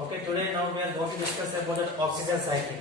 Okay, today now we are going to discuss about the oxygen cycle.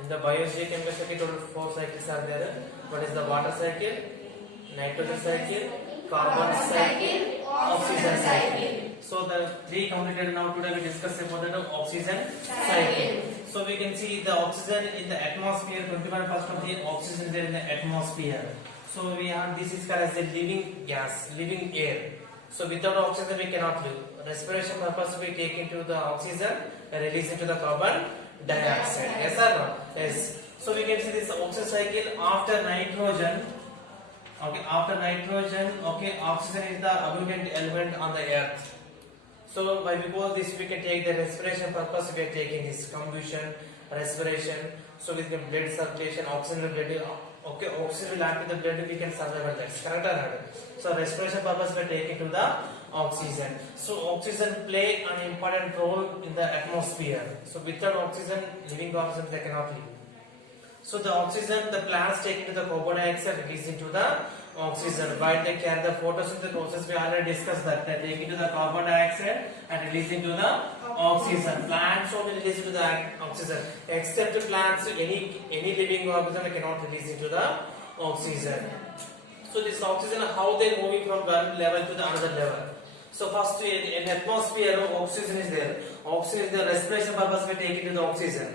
In the biogeochemical cycle, total 4 cycles are there. One is the water cycle, nitrogen cycle, carbon cycle, oxygen cycle. So the three completed. Now today we discuss about the oxygen cycle. So we can see the oxygen in the atmosphere. 21% of the oxygen is there in the atmosphere. So we have this is called as a living gas, living air. So without oxygen we cannot live. Respiration purpose we take into the oxygen and release into the carbon dioxide. Yes or no? Yes. So we can see this oxygen cycle after nitrogen. Okay, after nitrogen, okay, oxygen is the abundant element on the earth. So by because this we can take the respiration purpose we are taking this combustion, respiration. So with the blood circulation, oxygen will blood. Okay, oxygen will act with the blood, we can survive on that. Correct or not? So respiration purpose we are taking to the oxygen. So oxygen play an important role in the atmosphere. So without oxygen, living organisms they cannot live. So the oxygen, the plants take into the carbon dioxide, release into the oxygen. While they carry the photosynthesis process, we already discussed that. They take into the carbon dioxide and release into the oxygen. Plants only release into the oxygen. Except plants, any living organism cannot release into the oxygen. So this oxygen, how they moving from one level to the another level. So first in atmosphere, oxygen is there. Oxygen is the respiration purpose we take into the oxygen.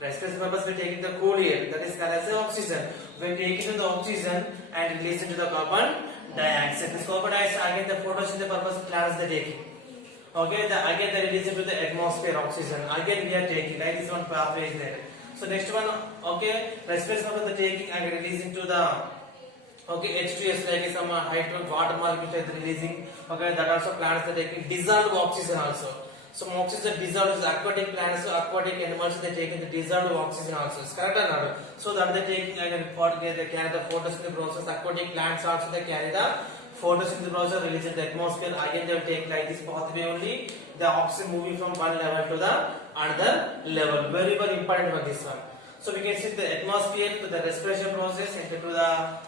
Respiration purpose we take into the cool air, that is called as the oxygen. We take into the oxygen and release into the carbon dioxide. This carbon dioxide again the photosynthesis purpose plants they take. Okay, again they release into the atmosphere oxygen. Again we are taking, like this one pathway is there. So next one, okay, respiration purpose they taking and release into the H2S like some hydrogen water molecule they are releasing. Okay, that also plants they taking dissolved oxygen also. So oxygen dissolves aquatic plants, so aquatic animals they take the dissolved oxygen also. Is correct or not? So that they taking and they carry the photosynthesis process. Aquatic plants also they carry the photosynthesis process, release in the atmosphere. Again they will take like this pathway only. The oxygen moving from one level to the another level. Very important for this one. So we can see the atmosphere to the respiration process into the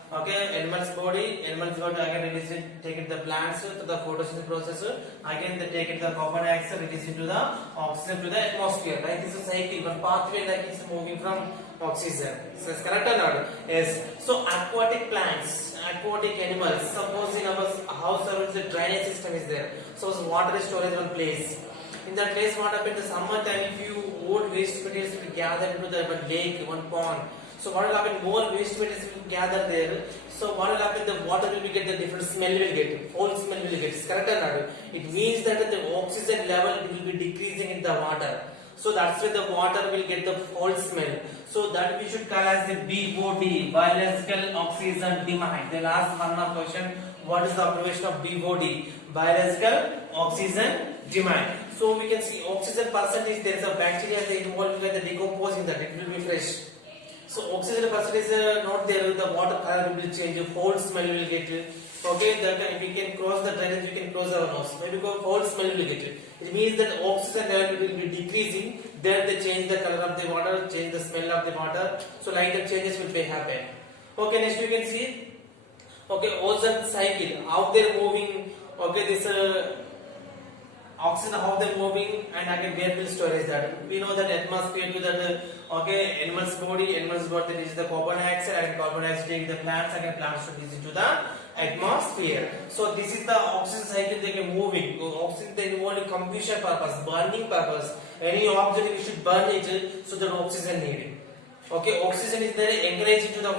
animal's body. Animal's body again release it, take it the plants to the photosynthesis process. Again they take it the carbon dioxide, release into the oxygen to the atmosphere. Like this is a cycle, one pathway like it's moving from oxygen. So it's correct or not? Yes. So aquatic plants, aquatic animals. Suppose in our house around the drainage system is there. So water is stored in one place. In that place, what happens in the summer time, if you old waste materials will gather into the one lake, one pond. So what will happen? More waste materials will gather there. So what will happen? The water will get the different smell will get, foul smell will get. Correct or not? It means that the oxygen level will be decreasing in the water. So that's why the water will get the foul smell. So that we should call as the BOD, biological oxygen demand. They'll ask one more question. What is the abbreviation of BOD? Biological oxygen demand. So we can see oxygen percentage, there is a bacteria they involved in the decomposing that it will be fresh. So oxygen percentage not there, the water color will change, foul smell will get. Okay, that if we can cross the drainage, we can close our nose. Maybe foul smell will get. It means that oxygen level will be decreasing. Then they change the color of the water, change the smell of the water. So like the changes will happen. Okay, next we can see. Okay, ozone cycle, how they are moving. Okay, this oxygen how they are moving and again where will storage that. We know that atmosphere to that animal's body there is the carbon dioxide and carbon dioxide take the plants and plants to release into the atmosphere. So this is the oxygen cycle they are moving. Oxygen they involve in combustion purpose, burning purpose. Any object we should burn it so that oxygen needed. Okay, oxygen is there encouraged into the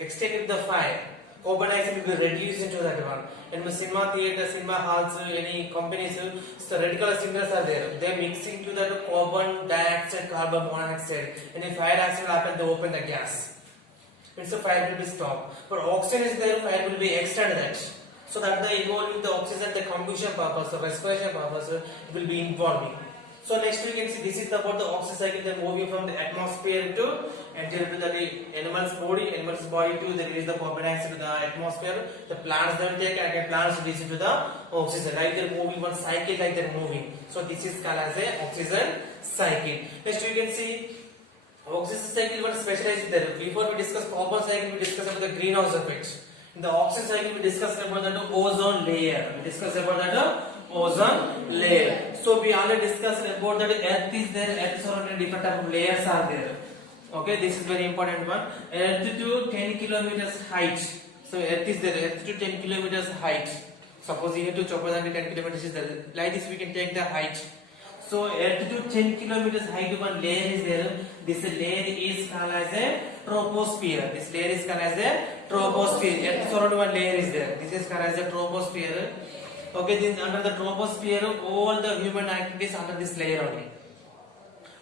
extended the fire. Carbon dioxide will be reduced into that one. And cinema theater, cinema halls, any companies, so red color cylinders are there. They are mixing to that carbon dioxide, carbon monoxide. And if fire accident happens, they open the gas. Means the fire will be stopped. But oxygen is there, fire will be extended that. So that the involving the oxygen, the combustion purpose, the respiration purpose will be involving. So next we can see this is about the oxygen cycle. They are moving from the atmosphere to enter into the animal's body to they release the carbon dioxide to the atmosphere. The plants they will take and plants release into the oxygen. Like they are moving one cycle like they are moving. So this is called as a oxygen cycle. Next we can see oxygen cycle one specialized there. Before we discuss carbon cycle, we discuss about the greenhouse effect. In the oxygen cycle, we discussed about the ozone layer. We discussed about that ozone layer. So we already discussed about that earth is there, earth surrounding different type of layers are there. Okay, this is very important one. Earth to 10 kilometers height. So earth is there, earth to 10 kilometers height. Suppose here to Chopadandi 10 kilometers is there. Like this we can take the height. So earth to 10 kilometers height one layer is there. This layer is called as a troposphere. This layer is called as a troposphere. Earth surrounding one layer is there. This is called as a troposphere. Okay, then under the troposphere, all the human activities under this layer only.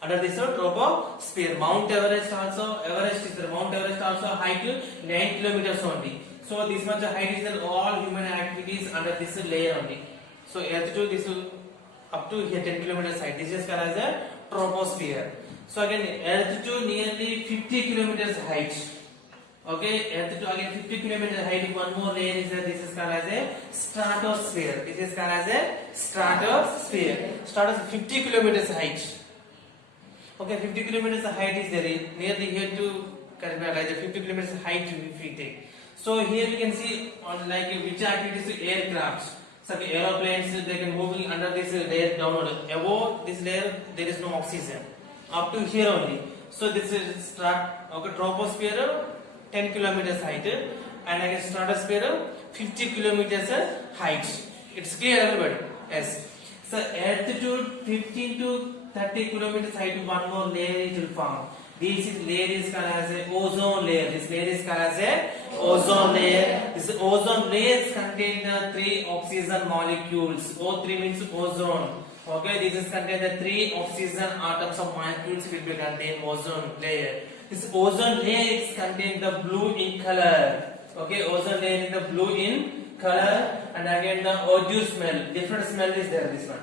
Under this troposphere, Mount Everest also, Everest is there. Mount Everest also height 9 kilometers only. So this much height is there. All human activities under this layer only. So earth to this up to here 10 kilometers height. This is called as a troposphere. So again, earth to nearly 50 kilometers height. Okay, earth to again 50 kilometers height. One more layer is there. This is called as a stratosphere. This is called as a stratosphere. Stratosphere 50 kilometers height. Okay, 50 kilometers height is there. Nearly here to like the 50 kilometers height if we take. So here we can see on like which activities aircrafts. Some aeroplanes they can move under this layer downward. Above this layer there is no oxygen. Up to here only. So this is troposphere 10 kilometers height and again stratosphere 50 kilometers height. It's clear everybody? Yes. So earth to 15 to 30 kilometers height one more layer it will form. This layer is called as a ozone layer. This layer is called as a ozone layer. This ozone layers contain the 3 oxygen molecules. O3 means ozone. Okay, this is contain the 3 oxygen atoms of molecules will be contained ozone layer. This ozone layer is contain the blue in color. Okay, ozone layer is the blue in color and again the odor smell. Different smell is there this one.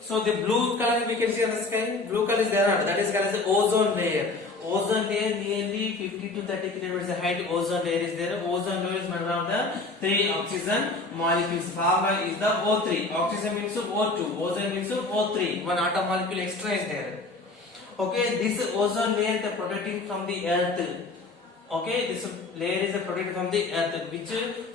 So the blue color we can see on the sky. Blue color is there. That is called as the ozone layer. Ozone layer nearly 50 to 30 kilometers height. Ozone layer is there. Ozone layer is made of the 3 oxygen molecules. Formula is the O3. Oxygen means O2. Ozone means O3. One atom molecule extra is there. Okay, this ozone layer is protecting from the earth. Okay, this layer is protected from the earth, which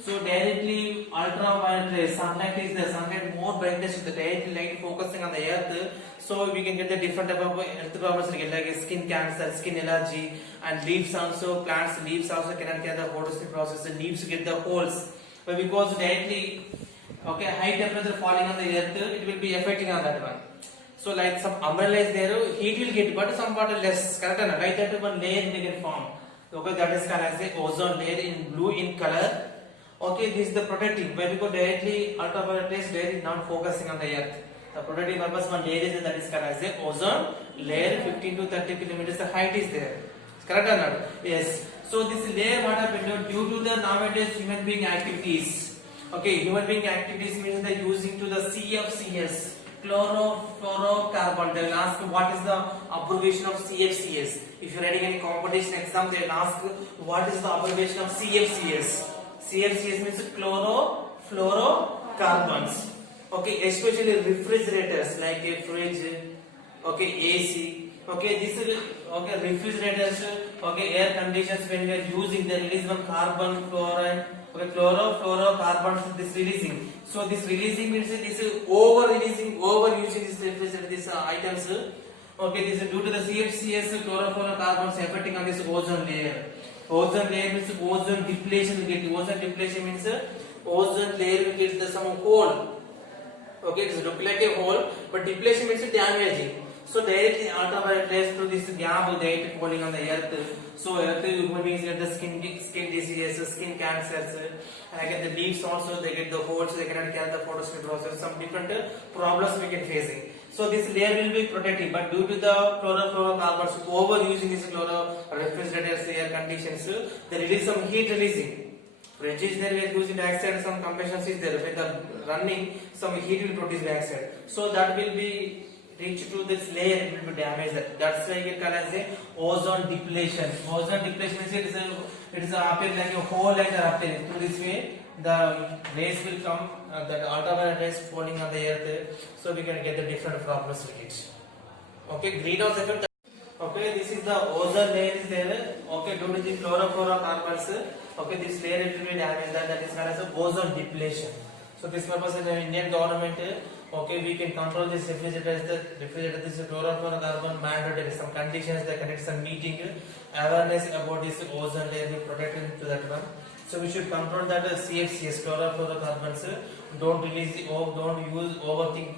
so directly ultraviolet rays, sunlight is the sunlight more brightness with the direct light focusing on the earth, so we can get the different type of health problems like skin cancer, skin allergy, and leaves also. Plants leaves also cannot get the photosynthesis process. The leaves get the holes, but because directly high temperature falling on the earth, it will be affecting on that one. So like some umbrella is there, heat will get, but some water less. Correct? Like that one layer they can form. Okay, that is called as the ozone layer in blue in color. Okay, this is the protecting. Why? Because directly ultraviolet rays directly not focusing on the earth. The protective purpose one layer is that is called as the ozone layer. 15 to 30 kilometers the height is there. Correct or not? Yes. So this layer what happened due to the nowadays human being activities. Okay, human being activities means they using to the CFCs. Chlorofluorocarbon. They will ask what is the abbreviation of CFCs. If you are writing any competition exam, they will ask what is the abbreviation of CFCs. CFCs means chlorofluorocarbons. Okay, especially refrigerators like a fridge, okay, AC. Okay, this is refrigerators. Okay, air conditioners when we are using, they release one carbon fluoride. Okay, chlorofluorocarbons this releasing. So this releasing means this is overusing these items. Okay, this is due to the CFCs chlorofluorocarbons affecting on this ozone layer. Ozone layer means ozone depletion. Ozone depletion means ozone layer will get some hole. Okay, it looks like a hole, but depletion means damaging. So directly ultraviolet rays through this gap they falling on the earth. So earth human beings get the skin diseases, skin cancers, and again the leaves also they get the holes, they cannot carry the photosynthesis process. Some different problems we can facing. So this layer will be protected, but due to the chlorofluorocarbons overusing this refrigerators, air conditions, they release some heat releasing. Fridge is there, we are using dioxide, some compression is there. When the running, some heat will produce dioxide. So that will be reach to this layer, it will be damaged. That's why it called as a ozone depletion. Ozone depletion means it is appear like a hole like that appearing. Through this way, the rays will come, the ultraviolet rays falling on the earth, so we can get the different problems with it. Okay, greenhouse effect. Okay, this is the ozone layer is there. Okay, due to the chlorofluorocarbons, okay, this layer it will be damaged. That is called as a ozone depletion. So this purpose in the Indian government, okay, we can control this refrigerator. This chlorofluorocarbon mandatory. Some conditions they conduct some meeting, awareness about this ozone layer, we protect to that one. So we should control that CFCs, chlorofluorocarbons. Don't release the don't use overthink